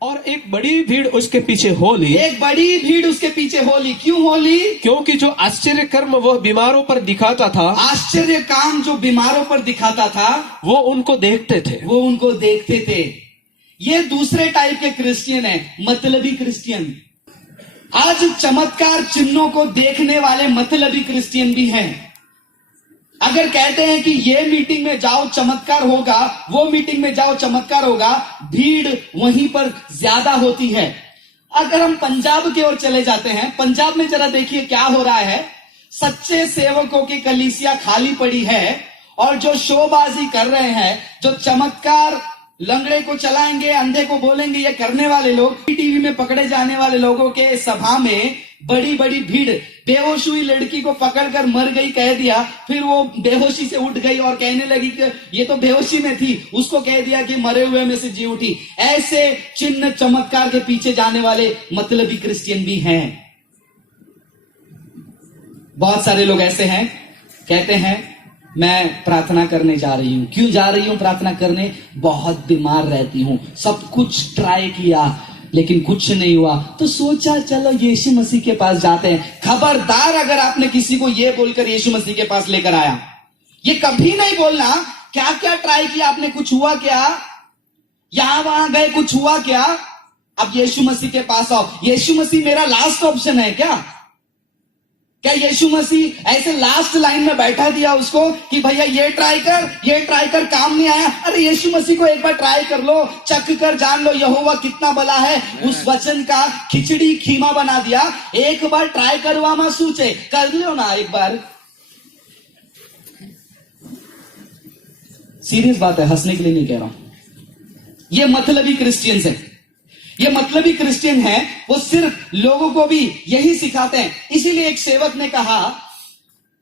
और एक बड़ी भीड़ उसके पीछे हो ली। एक बड़ी भीड़ उसके पीछे हो ली। क्यों हो ली? क्योंकि जो आश्चर्य कर्म वह बीमारों पर दिखाता था, आश्चर्य काम जो बीमारों पर दिखाता था, वो उनको देखते थे। वो उनको देखते थे। ये दूसरे टाइप के क्रिश्चियन है, मतलबी क्रिश्चियन। आज चमत्कार चिन्हों को देखने वाले मतलबी क्रिश्चियन भी हैं। अगर कहते हैं कि ये मीटिंग में जाओ चमत्कार होगा, वो मीटिंग में जाओ चमत्कार होगा, भीड़ वहीं पर ज्यादा होती है। अगर हम पंजाब की ओर चले जाते हैं, पंजाब में जरा देखिए क्या हो रहा है। सच्चे सेवकों की कलीसिया खाली पड़ी है और जो शोबाजी कर रहे हैं, जो चमत्कार लंगड़े को चलाएंगे, अंधे को बोलेंगे, ये करने वाले लोग, टीवी में पकड़े जाने वाले लोगों के सभा में बड़ी बड़ी भीड़। बेहोश हुई लड़की को पकड़कर मर गई कह दिया, फिर वो बेहोशी से उठ गई और कहने लगी कि ये तो बेहोशी में थी, उसको कह दिया कि मरे हुए में से जी उठी। ऐसे चिन्ह चमत्कार के पीछे जाने वाले मतलबी क्रिश्चियन भी हैं। बहुत सारे लोग ऐसे हैं, कहते हैं मैं प्रार्थना करने जा रही हूं। क्यों जा रही हूं प्रार्थना करने? बहुत बीमार रहती हूं, सब कुछ ट्राई किया लेकिन कुछ नहीं हुआ, तो सोचा चलो यीशु मसीह के पास जाते हैं। खबरदार अगर आपने किसी को यह बोलकर यीशु मसीह के पास लेकर आया, ये कभी नहीं बोलना क्या क्या ट्राई किया आपने, कुछ हुआ क्या, यहां वहां गए कुछ हुआ क्या, अब यीशु मसीह के पास आओ। यीशु मसीह मेरा लास्ट ऑप्शन है क्या? क्या यीशु मसीह ऐसे लास्ट लाइन में बैठा दिया उसको कि भैया ये ट्राई कर, काम नहीं आया, अरे यीशु मसीह को एक बार ट्राई कर लो, चख कर जान लो यहोवा कितना बड़ा है। उस वचन का खिचड़ी खीमा बना दिया। एक बार ट्राई करवा मा सूचे, कर लो ना एक बार। सीरियस बात है, हंसने के लिए नहीं कह रहा हूं। ये मतलबी क्रिश्चियंस है, ये मतलबी क्रिश्चियन है, वो सिर्फ लोगों को भी यही सिखाते हैं। इसीलिए एक सेवक ने कहा,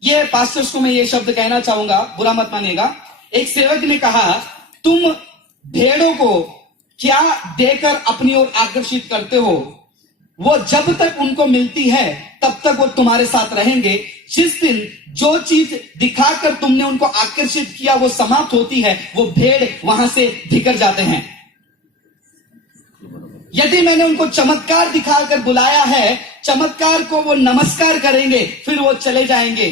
ये पास्टर्स को मैं ये शब्द कहना चाहूंगा, बुरा मत मानिएगा। एक सेवक ने कहा, तुम भेड़ों को क्या देकर अपनी ओर आकर्षित करते हो, वो जब तक उनको मिलती है तब तक वो तुम्हारे साथ रहेंगे। जिस दिन जो चीज दिखाकर तुमने उनको आकर्षित किया वो समाप्त होती है, वो भेड़ वहां से बिखर जाते हैं। यदि मैंने उनको चमत्कार दिखाकर बुलाया है, चमत्कार को वो नमस्कार करेंगे, फिर वो चले जाएंगे।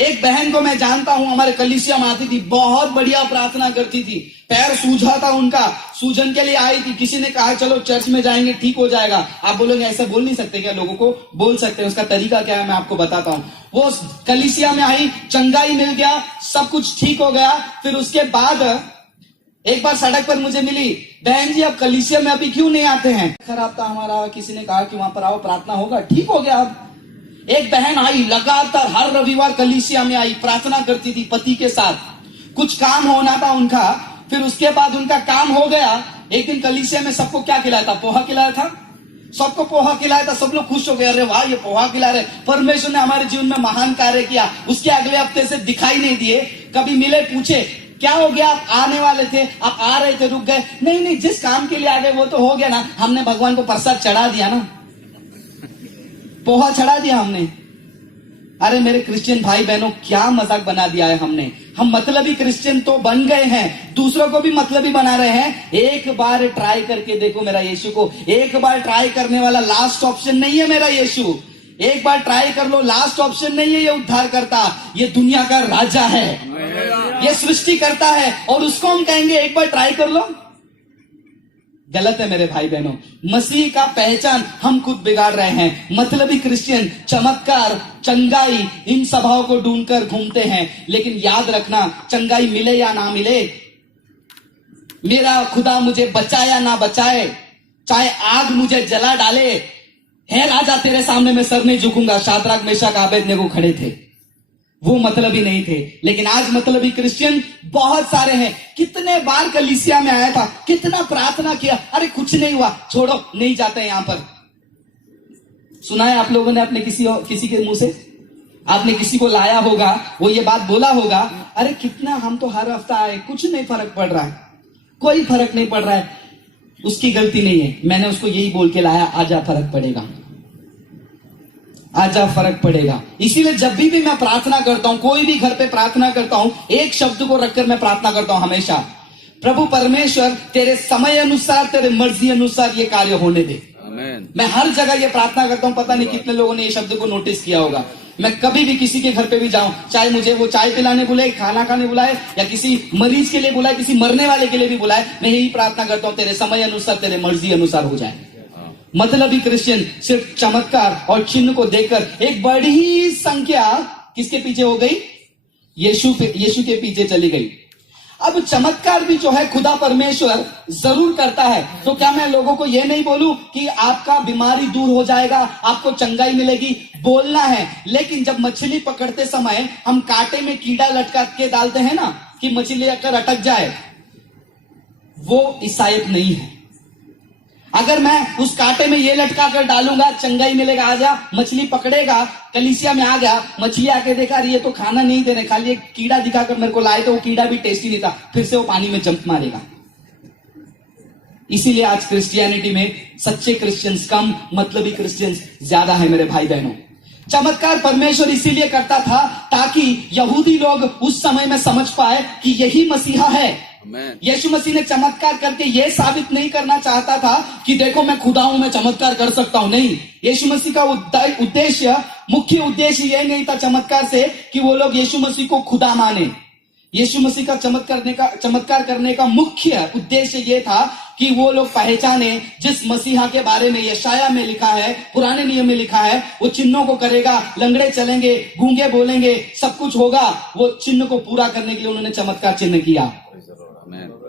एक बहन को मैं जानता हूं, हमारे कलीसिया में आती थी, बहुत बढ़िया प्रार्थना करती थी, पैर सूझा था उनका, सूजन के लिए आई थी, किसी ने कहा चलो चर्च में जाएंगे ठीक हो जाएगा। आप बोलोगे ऐसा बोल नहीं सकते क्या? लोगों को बोल सकते हैं, उसका तरीका क्या है मैं आपको बताता हूं। वो कलीसिया में आई, चंगाई मिल गया, सब कुछ ठीक हो गया। फिर उसके बाद एक बार सड़क पर मुझे मिली, बहन जी आप कलीसिया में अभी क्यों नहीं आते हैं? खराब था हमारा, किसी ने कहा कि वहां पर आओ प्रार्थना होगा, ठीक हो गया। अब एक बहन आई, लगातार हर रविवार कलीसिया में आई, प्रार्थना करती थी पति के साथ, कुछ काम होना था उनका। फिर उसके बाद उनका काम हो गया। एक दिन कलीसिया में सबको क्या खिलाया था? पोहा खिलाया था, सबको पोहा खिलाया था, सब लोग खुश हो गए, अरे वाह ये पोहा खिला रहे, परमेश्वर ने हमारे जीवन में महान कार्य किया। उसके अगले हफ्ते से दिखाई नहीं दिए, कभी मिले, पूछे क्या हो गया, आप आने वाले थे, आप आ रहे थे, रुक गए। नहीं जिस काम के लिए आ गए वो तो हो गया ना, हमने भगवान को प्रसाद चढ़ा दिया ना, पोहा चढ़ा दिया हमने। अरे मेरे क्रिश्चियन भाई बहनों, क्या मजाक बना दिया है हमने। हम मतलबी क्रिश्चियन तो बन गए हैं, दूसरों को भी मतलबी बना रहे हैं। एक बार ट्राई करके देखो मेरा यीशु को, एक बार ट्राई करने वाला लास्ट ऑप्शन नहीं है मेरा यीशु। एक बार ट्राई कर लो, लास्ट ऑप्शन नहीं है ये उद्धार करता, ये दुनिया का राजा है, ये सृष्टि करता है, और उसको हम कहेंगे एक बार ट्राई कर लो? गलत है मेरे भाई बहनों। मसीह का पहचान हम खुद बिगाड़ रहे हैं। मतलबी क्रिश्चियन चमत्कार, चंगाई, इन सभाओं को ढूंढकर घूमते हैं, लेकिन याद रखना, चंगाई मिले या ना मिले, मेरा खुदा मुझे बचाए या ना बचाए, चाहे आग मुझे जला डाले, है राजा तेरे सामने मैं सर नहीं झुकूंगा। शाद्राक मेशक आबेदनेगो खड़े थे, वो मतलबी नहीं थे। लेकिन आज मतलबी क्रिश्चियन बहुत सारे हैं। कितने बार कलीसिया में आया था, कितना प्रार्थना किया, अरे कुछ नहीं हुआ, छोड़ो नहीं जाते यहां पर। सुना है आप लोगों ने अपने किसी के मुंह से, आपने किसी को लाया होगा, वो ये बात बोला होगा, अरे कितना हम तो हर हफ्ता आए, कुछ नहीं फर्क पड़ रहा है, कोई फर्क नहीं पड़ रहा है। उसकी गलती नहीं है, मैंने उसको यही बोल के लाया, आजा फर्क पड़ेगा, आजा फर्क पड़ेगा। इसीलिए जब भी मैं प्रार्थना करता हूं, कोई भी घर पे प्रार्थना करता हूं, एक शब्द को रखकर मैं प्रार्थना करता हूं हमेशा, प्रभु परमेश्वर तेरे समय अनुसार, तेरे मर्जी अनुसार ये कार्य होने दे। मैं हर जगह ये प्रार्थना करता हूं, पता नहीं कितने लोगों ने ये शब्द को नोटिस किया होगा। मैं कभी भी किसी के घर पे भी जाऊं, चाहे मुझे वो चाय पिलाने बुलाए, खाना खाने बुलाए, या किसी मरीज के लिए बुलाए, किसी मरने वाले के लिए भी बुलाए, मैं यही प्रार्थना करता हूं, तेरे समय अनुसार, तेरे मर्जी अनुसार हो जाए। मतलब ही क्रिश्चियन सिर्फ चमत्कार और चिन्ह को देखकर एक बड़ी संख्या किसके पीछे हो गई? यीशु के पीछे चली गई। अब चमत्कार भी जो है खुदा परमेश्वर जरूर करता है, तो क्या मैं लोगों को यह नहीं बोलूं कि आपका बीमारी दूर हो जाएगा, आपको चंगाई मिलेगी? बोलना है, लेकिन जब मछली पकड़ते समय हम कांटे में कीड़ा लटका के डालते हैं ना कि मछली अगर अटक जाए, वो ईसाइत नहीं है। अगर मैं उस कांटे में ये लटका कर डालूंगा, चंगाई मिलेगा, आजा मछली पकड़ेगा, कलीसिया में आ गया, मछली आके देखा ये तो खाना नहीं दे रहे, खाली एक कीड़ा दिखाकर मेरे को लाए, तो वो कीड़ा भी टेस्टी नहीं था, फिर से वो पानी में जंप मारेगा। इसीलिए आज क्रिश्चियनिटी में सच्चे क्रिश्चियंस कम, मतलबी क्रिश्चियंस ज्यादा है मेरे भाई बहनों। चमत्कार परमेश्वर इसीलिए करता था ताकि यहूदी लोग उस समय में समझ पाए कि यही मसीहा है। यीशु मसीह ने चमत्कार करके यह साबित नहीं करना चाहता था कि देखो मैं खुदा हूं, मैं चमत्कार कर सकता हूं। नहीं, यीशु मसीह का उद्देश्य, मुख्य उद्देश्य यह नहीं था चमत्कार से कि वो लोग यीशु मसीह को खुदा माने। यीशु मसीह का चमत्कार करने का मुख्य उद्देश्य यह था कि वो लोग पहचाने जिस मसीहा के बारे में यशाया में लिखा है, पुराने नियम में लिखा है, वो चिन्हों को करेगा, लंगड़े चलेंगे, गूंगे बोलेंगे, सब कुछ होगा। वो चिन्ह को पूरा करने के लिए उन्होंने चमत्कार चिन्ह किया,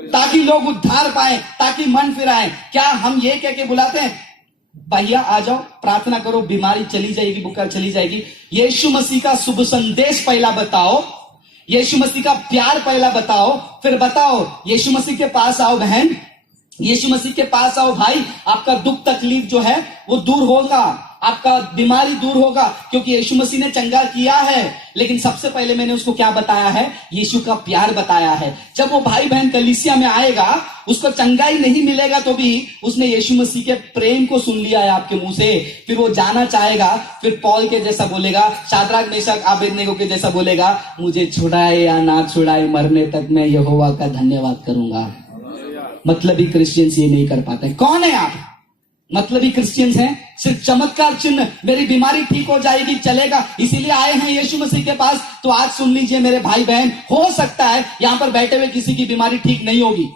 ताकि लोग उद्धार पाए, ताकि मन फिराए। क्या हम ये कह के बुलाते हैं, भैया आ जाओ प्रार्थना करो, बीमारी चली जाएगी, बुखार चली जाएगी? यीशु मसीह का शुभ संदेश पहला बताओ, यीशु मसीह का प्यार पहला बताओ, फिर बताओ यीशु मसीह के पास आओ बहन, यीशु मसीह के पास आओ भाई, आपका दुख तकलीफ जो है वो दूर होगा, आपका बीमारी दूर होगा, क्योंकि यीशु मसीह ने चंगा किया है। लेकिन सबसे पहले मैंने उसको क्या बताया है? यीशु का प्यार बताया है। जब वो भाई बहन कलीसिया में आएगा, उसको चंगाई नहीं मिलेगा तो भी उसने यीशु मसीह के प्रेम को सुन लिया है आपके मुंह से, फिर वो जाना चाहेगा, फिर पौल के जैसा बोलेगा, शाद्राक मेशक आबेदनेगो के जैसा बोलेगा, मुझे छुड़ाए या ना छुड़ाए, मरने तक मैं यहोवा का धन्यवाद करूंगा। मतलबी क्रिश्चियंस ये नहीं कर पाते। कौन है आप? मतलबी क्रिश्चियंस हैं, सिर्फ चमत्कार चिन्ह, मेरी बीमारी ठीक हो जाएगी, चलेगा, इसीलिए आए हैं यीशु मसीह के पास। तो आज सुन लीजिए मेरे भाई बहन, हो सकता है यहां पर बैठे हुए किसी की बीमारी ठीक नहीं होगी।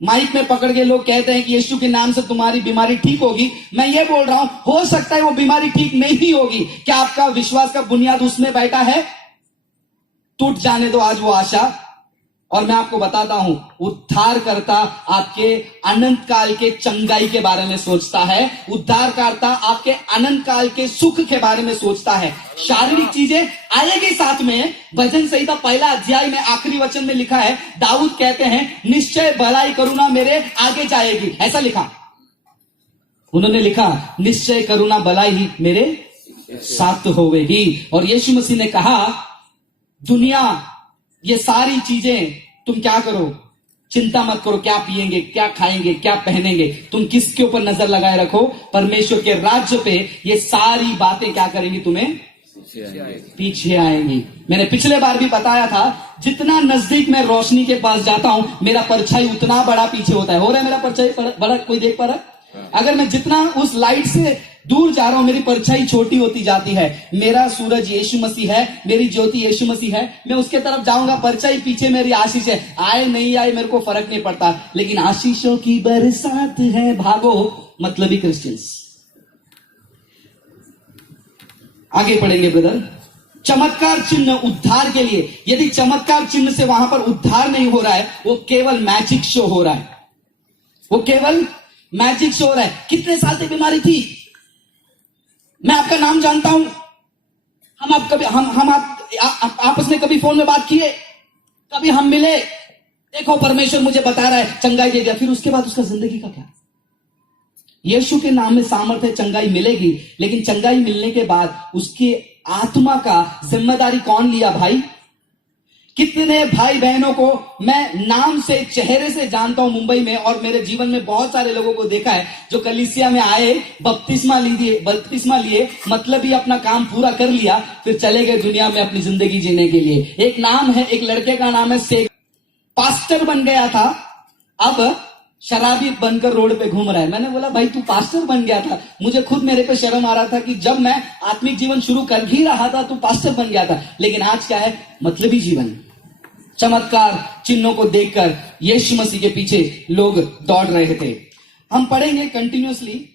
माइक में पकड़ के लोग कहते हैं कि यीशु के नाम से तुम्हारी बीमारी ठीक होगी। मैं ये बोल रहा हूं, हो सकता है वो बीमारी ठीक नहीं होगी। क्या आपका विश्वास का बुनियाद उसमें बैठा है? टूट जाने दो आज वो आशा। और मैं आपको बताता हूं, उद्धारकर्ता आपके अनंत काल के चंगाई के बारे में सोचता है, उद्धारकर्ता आपके अनंत काल के सुख के बारे में सोचता है। शारीरिक चीजें आएगी साथ में। भजन संहिता पहला अध्याय में आखिरी वचन में लिखा है, दाऊद कहते हैं, निश्चय भलाई करुणा मेरे आगे जाएगी, ऐसा लिखा। उन्होंने लिखा, निश्चय करुणा भलाई मेरे साथ होवेगी। और यीशु मसीह ने कहा, दुनिया ये सारी चीजें तुम क्या करो, चिंता मत करो, क्या पिएंगे, क्या खाएंगे, क्या पहनेंगे, तुम किसके ऊपर नजर लगाए रखो? परमेश्वर के राज्य पे। ये सारी बातें क्या करेंगी? तुम्हें पीछे आएंगी। मैंने पिछले बार भी बताया था, जितना नजदीक मैं रोशनी के पास जाता हूं, मेरा परछाई उतना बड़ा पीछे होता है। हो रहा है मेरा परछाई बड़ा? कोई देख पा रहा? अगर मैं जितना उस लाइट से दूर जा रहा हूं, मेरी परछाई छोटी होती जाती है। मेरा सूरज यीशु मसीह है, मेरी ज्योति यीशु मसीह है। मैं उसके तरफ जाऊंगा, परछाई पीछे मेरी आशीष है। आए नहीं आए मेरे को फर्क नहीं पड़ता, लेकिन आशीषों की बरसात है, भागो मतलबी क्रिश्चियंस। आगे पढ़ेंगे ब्रदर। चमत्कार चिन्ह उद्धार के लिए। यदि चमत्कार चिन्ह से वहां पर उद्धार नहीं हो रहा है, वो केवल मैजिक शो हो रहा है, वो केवल मैजिक शो हो रहा है। कितने साल से बीमारी थी? मैं आपका नाम जानता हूं, हम आप कभी हम आपस में कभी फोन में बात किए, कभी हम मिले, देखो परमेश्वर मुझे बता रहा है, चंगाई दे दिया। फिर उसके बाद उसका जिंदगी का क्या? यीशु के नाम में सामर्थ्य, चंगाई मिलेगी, लेकिन चंगाई मिलने के बाद उसकी आत्मा का जिम्मेदारी कौन लिया भाई? कितने भाई बहनों को मैं नाम से, चेहरे से जानता हूं मुंबई में, और मेरे जीवन में बहुत सारे लोगों को देखा है जो कलीसिया में आए, बपतिस्मा लिए, मतलब ही अपना काम पूरा कर लिया, फिर चले गए दुनिया में अपनी जिंदगी जीने के लिए। एक नाम है, एक लड़के का नाम है शेख। पास्टर बन गया था, अब शराबी बनकर रोड पे घूम रहा है। मैंने बोला भाई तू पास्टर बन गया था, मुझे खुद मेरे पे शर्म आ रहा था कि जब मैं आत्मिक जीवन शुरू कर ही रहा था तू पास्टर बन गया था। लेकिन आज क्या है? मतलबी जीवन, चमत्कार चिन्हों को देखकर यीशु मसीह के पीछे लोग दौड़ रहे थे। हम पढ़ेंगे कंटिन्यूअसली